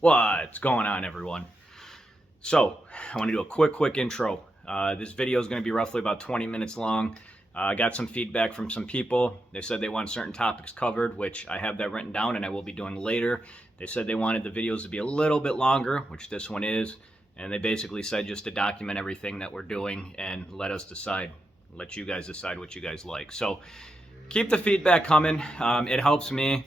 What's going on, everyone? So I want to do a quick intro. This video is going to be roughly about 20 minutes long. I got some feedback from some people. They said they want certain topics covered, which I have that written down and I will be doing later. They said they wanted the videos to be a little bit longer, which this one is. And they basically said just to document everything that we're doing and let us decide, let you guys decide what you guys like. So keep the feedback coming. It helps me.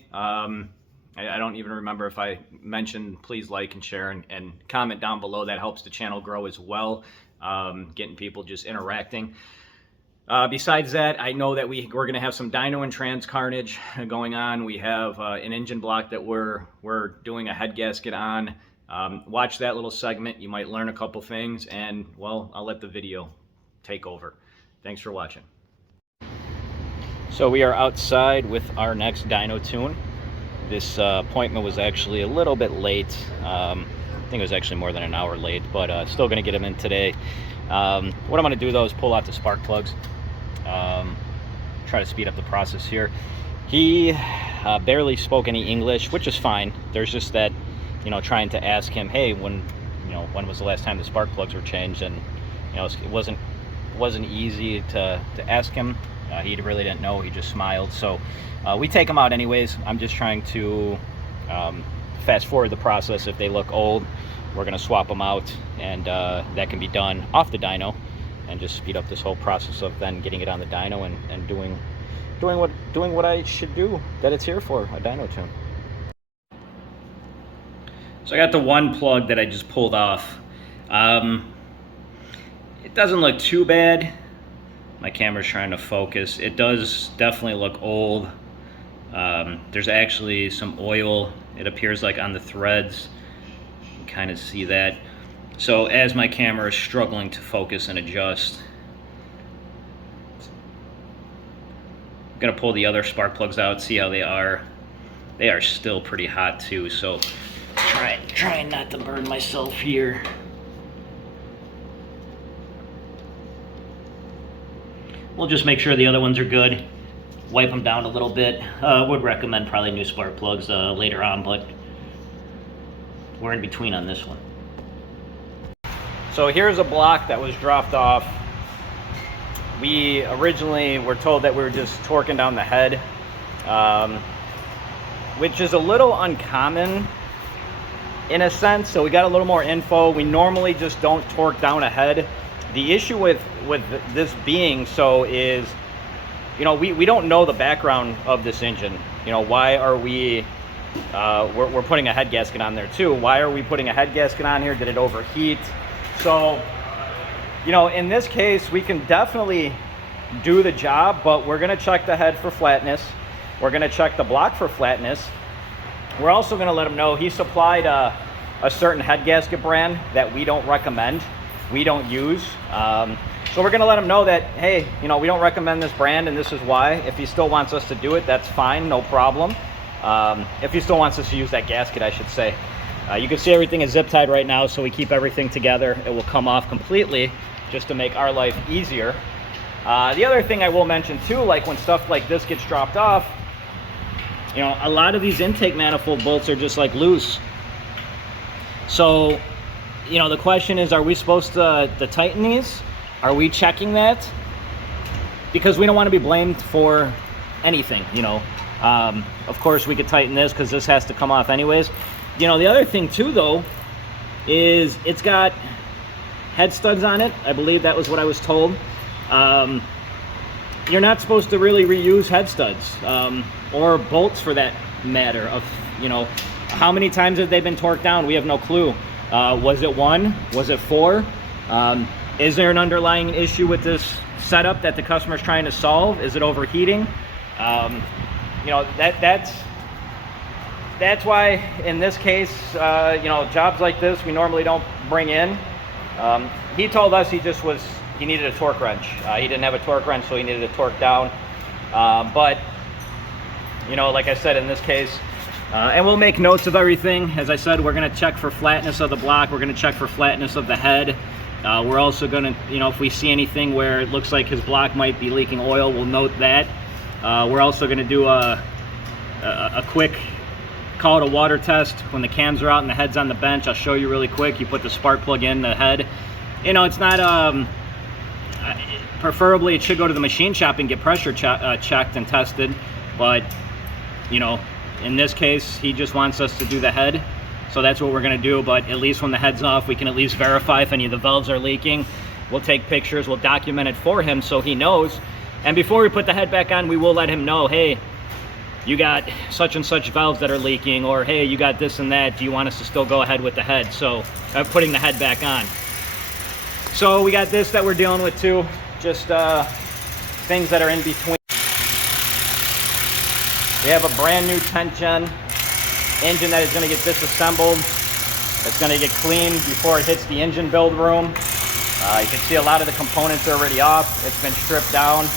I don't even remember if I mentioned please like and share and comment down below. That helps the channel grow as well, getting people just interacting. Besides that, I know that we're going to have some dyno and trans carnage going on. We have an engine block that we're doing a head gasket on. Watch that little segment. You might learn a couple things, and well, I'll let the video take over. Thanks for watching. So we are outside with our next dyno tune. This appointment was actually a little bit late. I think it was actually more than an hour late, but still going to get him in today. What I'm going to do though is pull out the spark plugs. Try to speed up the process here. He barely spoke any English, which is fine. There's just that, trying to ask him, hey, when was the last time the spark plugs were changed? And it wasn't easy to ask him. He really didn't know. He just smiled. So we take them out anyways. I'm just trying to fast forward the process. If they look old, we're going to swap them out, and that can be done off the dyno and just speed up this whole process of then getting it on the dyno and doing what I should do, that it's here for, a dyno tune. So I got the one plug that I just pulled off. It doesn't look too bad. My camera's trying to focus. It does definitely look old. There's actually some oil, it appears like, on the threads. You can kind of see that. So as my camera is struggling to focus and adjust, I'm gonna pull the other spark plugs out, see how they are. They are still pretty hot too, so trying not to burn myself here. We'll just make sure the other ones are good. Wipe them down a little bit. Would recommend probably new spark plugs later on, but we're in between on this one. So here's a block that was dropped off. We originally were told that we were just torquing down the head, which is a little uncommon in a sense. So we got a little more info. We normally just don't torque down a head. The issue with this being so is, we don't know the background of this engine. Why are we, we're putting a head gasket on there too. Why are we putting a head gasket on here? Did it overheat? So, in this case, we can definitely do the job, but we're gonna check the head for flatness. We're gonna check the block for flatness. We're also gonna let him know he supplied a certain head gasket brand that we don't recommend. We don't use. So we're gonna let him know that, hey, we don't recommend this brand and this is why. If he still wants us to do it, that's fine, no problem. If he still wants us to use that gasket, I should say. You can see everything is zip tied right now, so we keep everything together. It will come off completely just to make our life easier. The other thing I will mention too, like when stuff like this gets dropped off, a lot of these intake manifold bolts are just like loose. So, the question is, are we supposed to tighten these? Are we checking that? Because we don't want to be blamed for anything, Of course, we could tighten this because this has to come off anyways. The other thing too, though, is it's got head studs on it. I believe that was what I was told. You're not supposed to really reuse head studs or bolts for that matter. Of how many times have they been torqued down? We have no clue. Was it 1? Was it 4? Is there an underlying issue with this setup that the customer's trying to solve? Is it overheating? That's why in this case, jobs like this we normally don't bring in. He told us he needed a torque wrench. He didn't have a torque wrench, so he needed a torque down. But like I said, in this case, and we'll make notes of everything. As I said, we're going to check for flatness of the block. We're going to check for flatness of the head. We're also going to, if we see anything where it looks like his block might be leaking oil, we'll note that. We're also going to do a quick call it a water test. When the cams are out and the head's on the bench, I'll show you really quick. You put the spark plug in the head. You know, it's not, preferably it should go to the machine shop and get pressure checked and tested. But, you know, in this case, he just wants us to do the head. So that's what we're gonna do. But at least when the head's off, we can at least verify if any of the valves are leaking. We'll take pictures, we'll document it for him so he knows. And before we put the head back on, we will let him know, hey, you got such and such valves that are leaking, or hey, you got this and that. Do you want us to still go ahead with the head? So putting the head back on. So we got this that we're dealing with too. Just things that are in between. We have a brand new 10th gen engine that is going to get disassembled. It's going to get cleaned before it hits the engine build room. You can see a lot of the components are already off. It's been stripped down.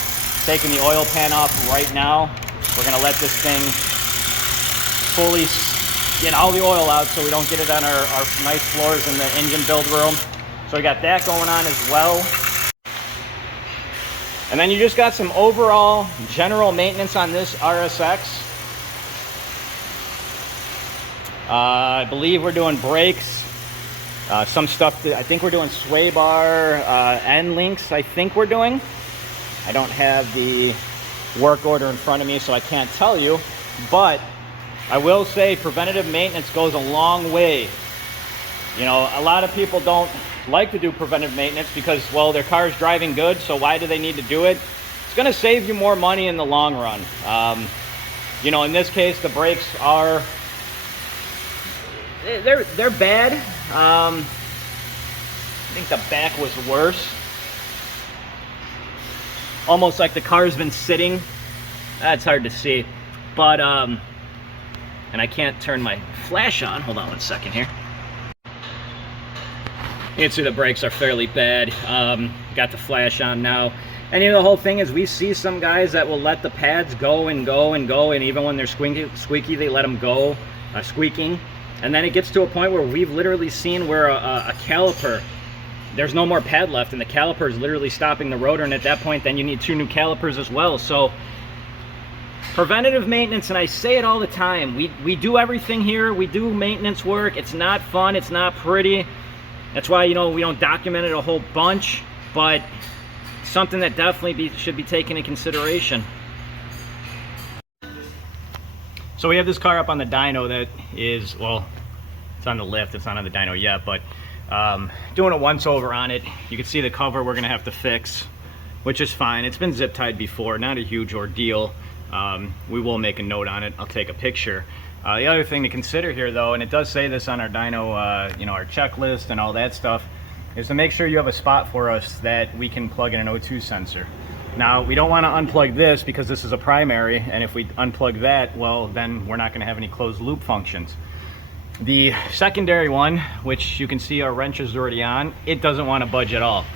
Taking the oil pan off right now. We're going to let this thing fully get all the oil out so we don't get it on our nice floors in the engine build room. So we got that going on as well. And then you just got some overall general maintenance on this RSX. I believe we're doing brakes. Some stuff that I think we're doing sway bar end links. I think we're doing. I don't have the work order in front of me, so I can't tell you. But I will say preventative maintenance goes a long way. You know, a lot of people don't like to do preventive maintenance because, well, their car is driving good, so why do they need to do it? It's going to save you more money in the long run. You know, in this case, the brakes are they're bad. I think the back was worse. Almost like the car's been sitting. That's hard to see. But, and I can't turn my flash on. Hold on one second here. You can see the brakes are fairly bad. Got the flash on now. And you know, the whole thing is we see some guys that will let the pads go and go and go, and even when they're squeaky, they let them go, squeaking. And then it gets to a point where we've literally seen where a caliper, there's no more pad left and the caliper is literally stopping the rotor, and at that point then you need 2 new calipers as well. So preventative maintenance, and I say it all the time, we do everything here. We do maintenance work. It's not fun, it's not pretty. That's why, you know, we don't document it a whole bunch, but something that definitely should be taken into consideration. So we have this car up on the dyno that is, well, it's on the lift, it's not on the dyno yet, but doing a once over on it. You can see the cover we're gonna have to fix, which is fine. It's been zip tied before, not a huge ordeal. We will make a note on it. I'll take a picture. The other thing to consider here though, and it does say this on our dyno, you know, our checklist and all that stuff, is to make sure you have a spot for us that we can plug in an O2 sensor. Now, we don't want to unplug this because this is a primary, and if we unplug that, well, then we're not going to have any closed loop functions. The secondary one, which you can see our wrench is already on, it doesn't want to budge at all.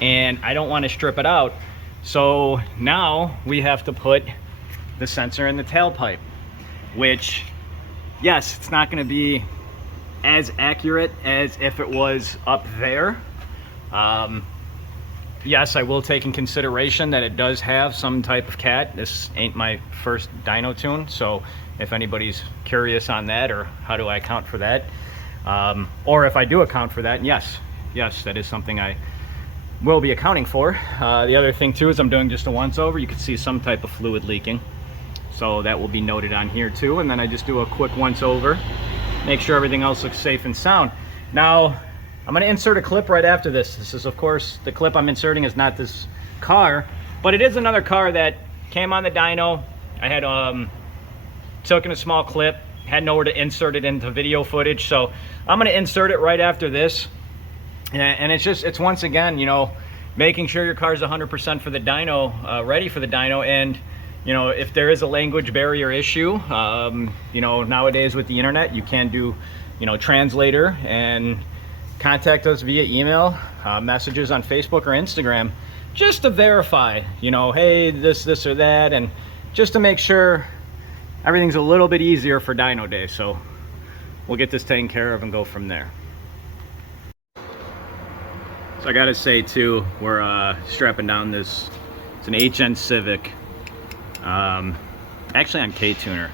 And I don't want to strip it out. So now we have to put the sensor in the tailpipe, which, yes, it's not going to be as accurate as if it was up there. Yes, I will take in consideration that it does have some type of cat. This ain't my first dyno tune, so if anybody's curious on that, or how do I account for that, or if I do account for that, yes, that is something I will be accounting for. The other thing too is I'm doing just a once over. You can see some type of fluid leaking, so that will be noted on here too. And then I just do a quick once over, make sure everything else looks safe and sound. Now, I'm going to insert a clip right after this. This is, of course, the clip I'm inserting is not this car, but it is another car that came on the dyno. I had took in a small clip, had nowhere to insert it into video footage, so I'm going to insert it right after this. And it's once again, you know, making sure your car is 100% for the dyno, ready for the dyno. And, you know, if there is a language barrier issue, you know, nowadays with the internet, you can do, you know, translator, and contact us via email, messages on Facebook or Instagram, just to verify, you know, hey, this or that, and just to make sure everything's a little bit easier for dyno day. So we'll get this taken care of and go from there. So I gotta say too, we're strapping down this, it's an HN Civic, actually on K-Tuner.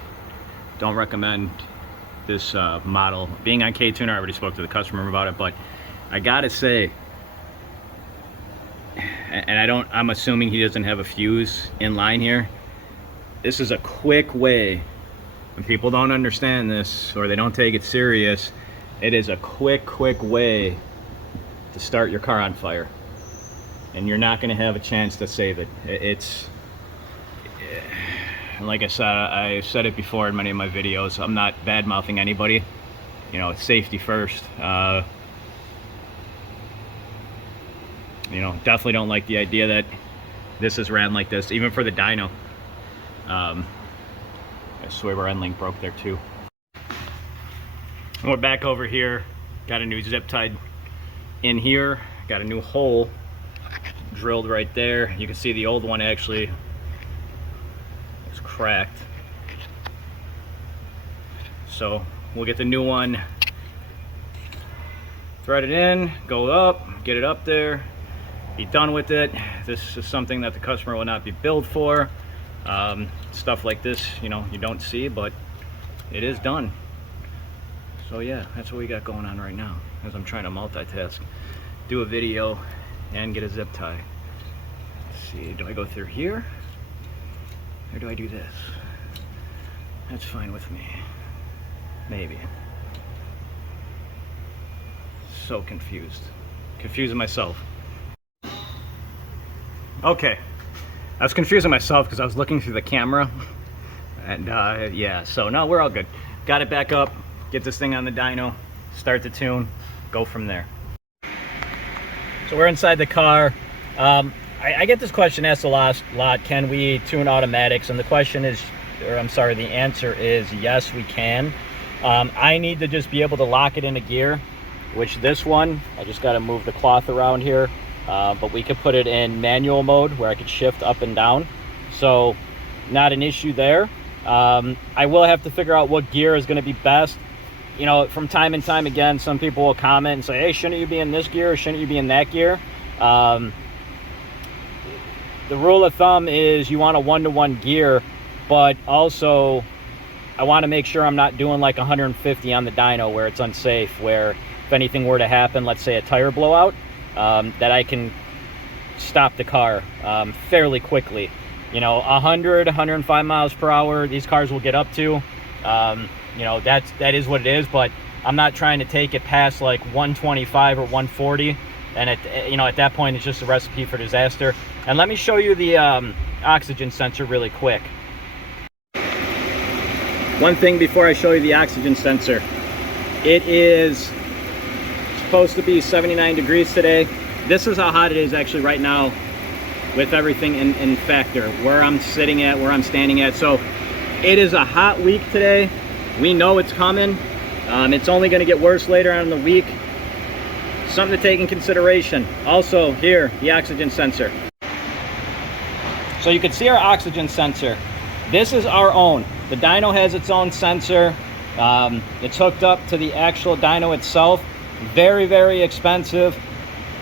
Don't recommend this model. Being on K-Tuner, I already spoke to the customer about it, but I gotta say, and I'm assuming he doesn't have a fuse in line here. This is a quick way, when people don't understand this or they don't take it serious, it is a quick way to start your car on fire. And you're not gonna have a chance to save it. It's, like I said it before in many of my videos, I'm not bad-mouthing anybody. You know, it's safety first. You know, definitely don't like the idea that this is ran like this, even for the dyno. I swear our end link broke there too. And we're back over here. Got a new zip tied in here. Got a new hole drilled right there. You can see the old one actually is cracked. So we'll get the new one threaded in, go up, get it up there, be done with it. This is something that the customer will not be billed for. Stuff like this, you know, you don't see, but it is done. So yeah, that's what we got going on right now, as I'm trying to multitask, do a video and get a zip tie. Let's see, do I go through here or do I do this? That's fine with me. Maybe. So confusing myself. Okay, I was confusing myself because I was looking through the camera, and yeah, so no, we're all good. Got it back up, get this thing on the dyno, start the tune, go from there. So we're inside the car. I get this question asked a lot, can we tune automatics? And the question is, or I'm sorry, the answer is yes, we can. I need to just be able to lock it in a gear, which this one, I just got to move the cloth around here. But we could put it in manual mode where I could shift up and down. So not an issue there. I will have to figure out what gear is going to be best. You know, from time and time again, some people will comment and say, hey, shouldn't you be in this gear or shouldn't you be in that gear? The rule of thumb is you want a 1-to-1 gear, but also I want to make sure I'm not doing like 150 on the dyno where it's unsafe, where if anything were to happen, let's say a tire blowout, that I can stop the car fairly quickly. You know, 100, 105 miles per hour, these cars will get up to. You know, that is what it is, but I'm not trying to take it past like 125 or 140. And at that point, it's just a recipe for disaster. And let me show you the oxygen sensor really quick. One thing before I show you the oxygen sensor, it is supposed to be 79 degrees today. This is how hot it is actually right now with everything in factor, where I'm sitting at, where I'm standing at. So it is a hot week today. We know it's coming. It's only going to get worse later on in the week. Something to take in consideration. Also here, the oxygen sensor. So you can see our oxygen sensor. This is our own. The dyno has its own sensor. It's hooked up to the actual dyno itself. Very, very expensive.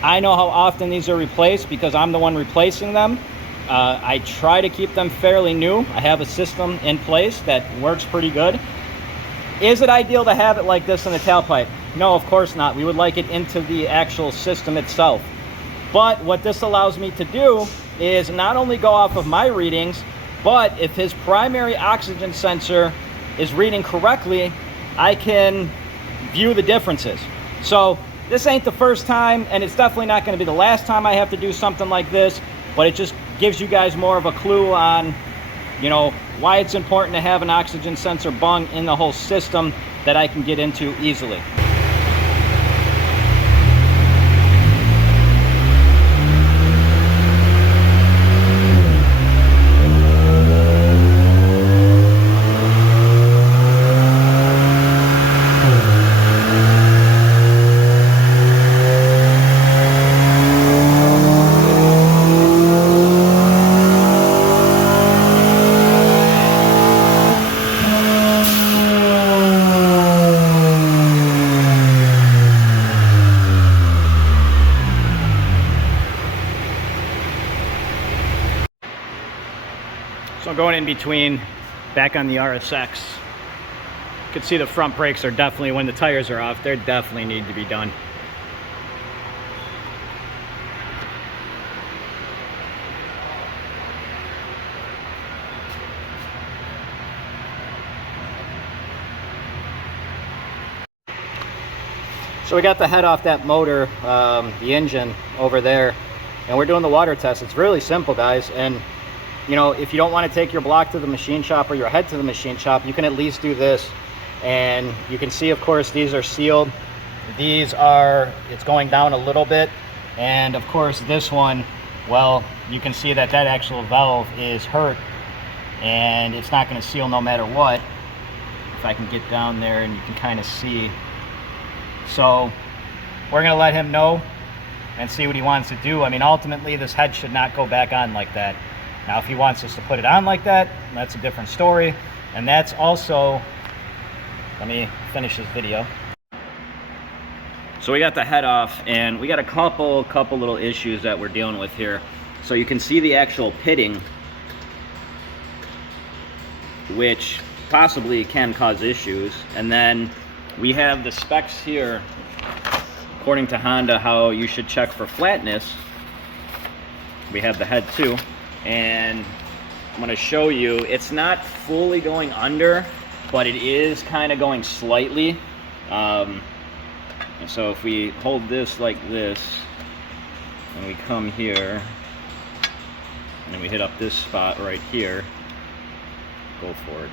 I know how often these are replaced because I'm the one replacing them. I try to keep them fairly new. I have a system in place that works pretty good. Is it ideal to have it like this in the tailpipe? No, of course not. We would like it into the actual system itself. But what this allows me to do is not only go off of my readings, but if his primary oxygen sensor is reading correctly, I can view the differences. So this ain't the first time, and it's definitely not going to be the last time I have to do something like this, but it just gives you guys more of a clue on, you know, why it's important to have an oxygen sensor bung in the whole system that I can get into easily. So going in between, back on the RSX, You can see the front brakes are definitely, when the tires are off, they definitely need to be done. So we got the head off that motor, the engine over there, and we're doing the water test. It's really simple, guys. And you know, if you don't want to take your block to the machine shop or your head to the machine shop, you can at least do this. And you can see, of course, these are sealed. These are, it's going down a little bit. And of course, this one, well, you can see that that actual valve is hurt and it's not going to seal no matter what. If I can get down there and you can kind of see. So we're going to let him know and see what he wants to do. I mean, ultimately, this head should not go back on like that. Now, if he wants us to put it on like that, that's a different story. And that's also, let me finish this video. So we got the head off, and we got a couple little issues that we're dealing with here. So you can see the actual pitting, which possibly can cause issues. And then we have the specs here, according to Honda, how you should check for flatness. We have the head too, and I'm going to show you, it's not fully going under, but it is kind of going slightly. So if we hold this like this, and we come here, and we hit up this spot right here, go for it.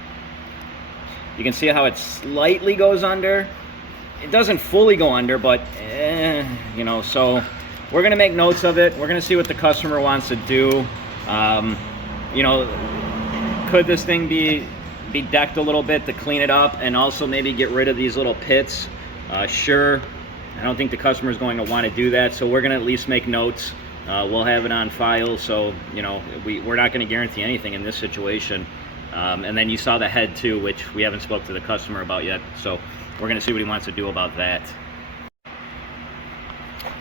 You can see how it slightly goes under. It doesn't fully go under, but you know, so we're gonna make notes of it. We're gonna see what the customer wants to do. You know, could this thing be decked a little bit to clean it up and also maybe get rid of these little pits? Sure. I don't think the customer is going to want to do that, so we're gonna at least make notes. We'll have it on file, so you know, we're not going to guarantee anything in this situation. And then you saw the head too, which we haven't spoke to the customer about yet, so we're going to see what he wants to do about that.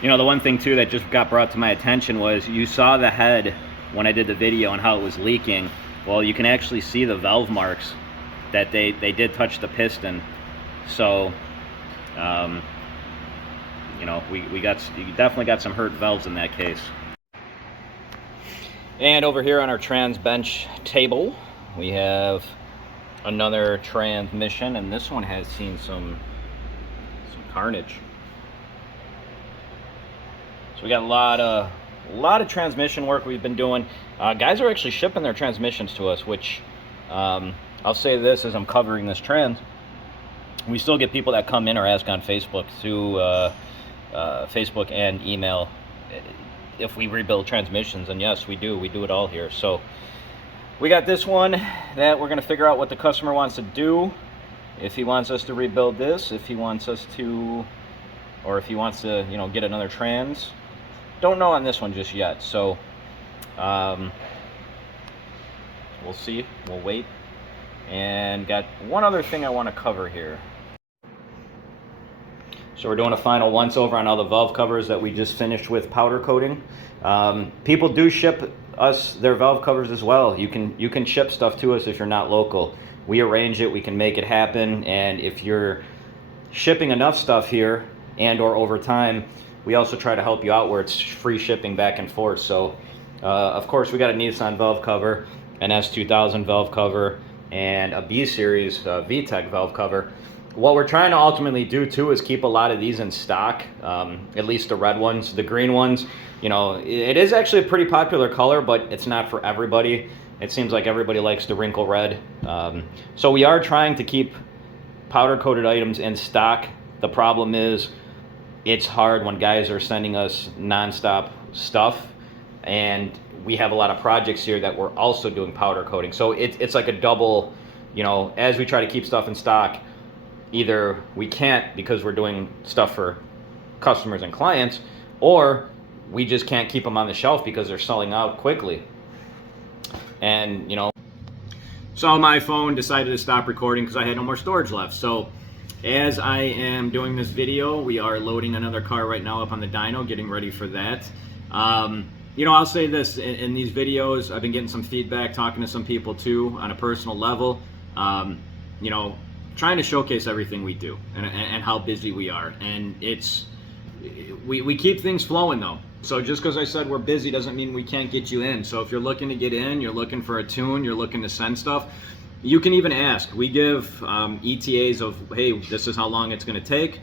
You know, the one thing too that just got brought to my attention was, you saw the head when I did the video and how it was leaking. Well, you can actually see the valve marks that they did touch the piston. So you know, you definitely got some hurt valves in that case. And over here on our trans bench table, we have another transmission, and this one has seen some carnage. So we got a lot of transmission work we've been doing. Guys are actually shipping their transmissions to us, which I'll say this as I'm covering this trans. We still get people that come in or ask on Facebook through Facebook and email if we rebuild transmissions, and yes, we do it all here. So we got this one that we're going to figure out what the customer wants to do, if he wants us to rebuild this, if he wants us to, or if he wants to, you know, get another trans. Don't know on this one just yet, so we'll see, we'll wait. And got one other thing I want to cover here. So we're doing a final once over on all the valve covers that we just finished with powder coating. People do ship us their valve covers as well. You can ship stuff to us if you're not local. We arrange it, we can make it happen, and if you're shipping enough stuff here and or over time, we also try to help you out where it's free shipping back and forth. So of course we got a Nissan valve cover, an S2000 valve cover, and a B-Series VTEC valve cover. What we're trying to ultimately do too is keep a lot of these in stock, at least the red ones. The green ones, you know, it is actually a pretty popular color, but it's not for everybody. It seems like everybody likes the wrinkle red. So we are trying to keep powder coated items in stock. The problem is it's hard when guys are sending us nonstop stuff, and we have a lot of projects here that we're also doing powder coating. So it's like a double, you know, as we try to keep stuff in stock, either we can't because we're doing stuff for customers and clients, or we just can't keep them on the shelf because they're selling out quickly. And, you know, so my phone decided to stop recording because I had no more storage left. So as I am doing this video, we are loading another car right now up on the dyno, getting ready for that. You know, I'll say this, in these videos, I've been getting some feedback, talking to some people too, on a personal level. You know, trying to showcase everything we do and how busy we are. And we keep things flowing though. So just because I said we're busy doesn't mean we can't get you in. So if you're looking to get in, you're looking for a tune, you're looking to send stuff, you can even ask. We give ETAs of, hey, this is how long it's going to take.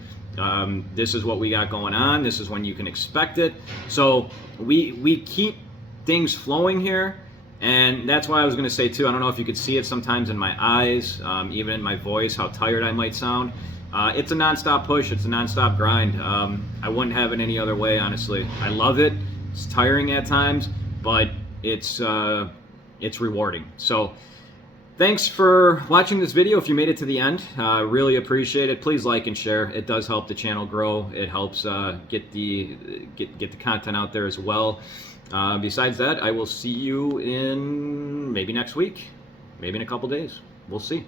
This is what we got going on. This is when you can expect it. So we keep things flowing here. And that's why I was going to say too, I don't know if you could see it sometimes in my eyes, even in my voice, how tired I might sound. It's a nonstop push. It's a nonstop grind. I wouldn't have it any other way, honestly. I love it. It's tiring at times, but it's rewarding. So thanks for watching this video. If you made it to the end, really appreciate it. Please like and share. It does help the channel grow. It helps get the content out there as well. Besides that, I will see you in maybe next week, maybe in a couple days. We'll see.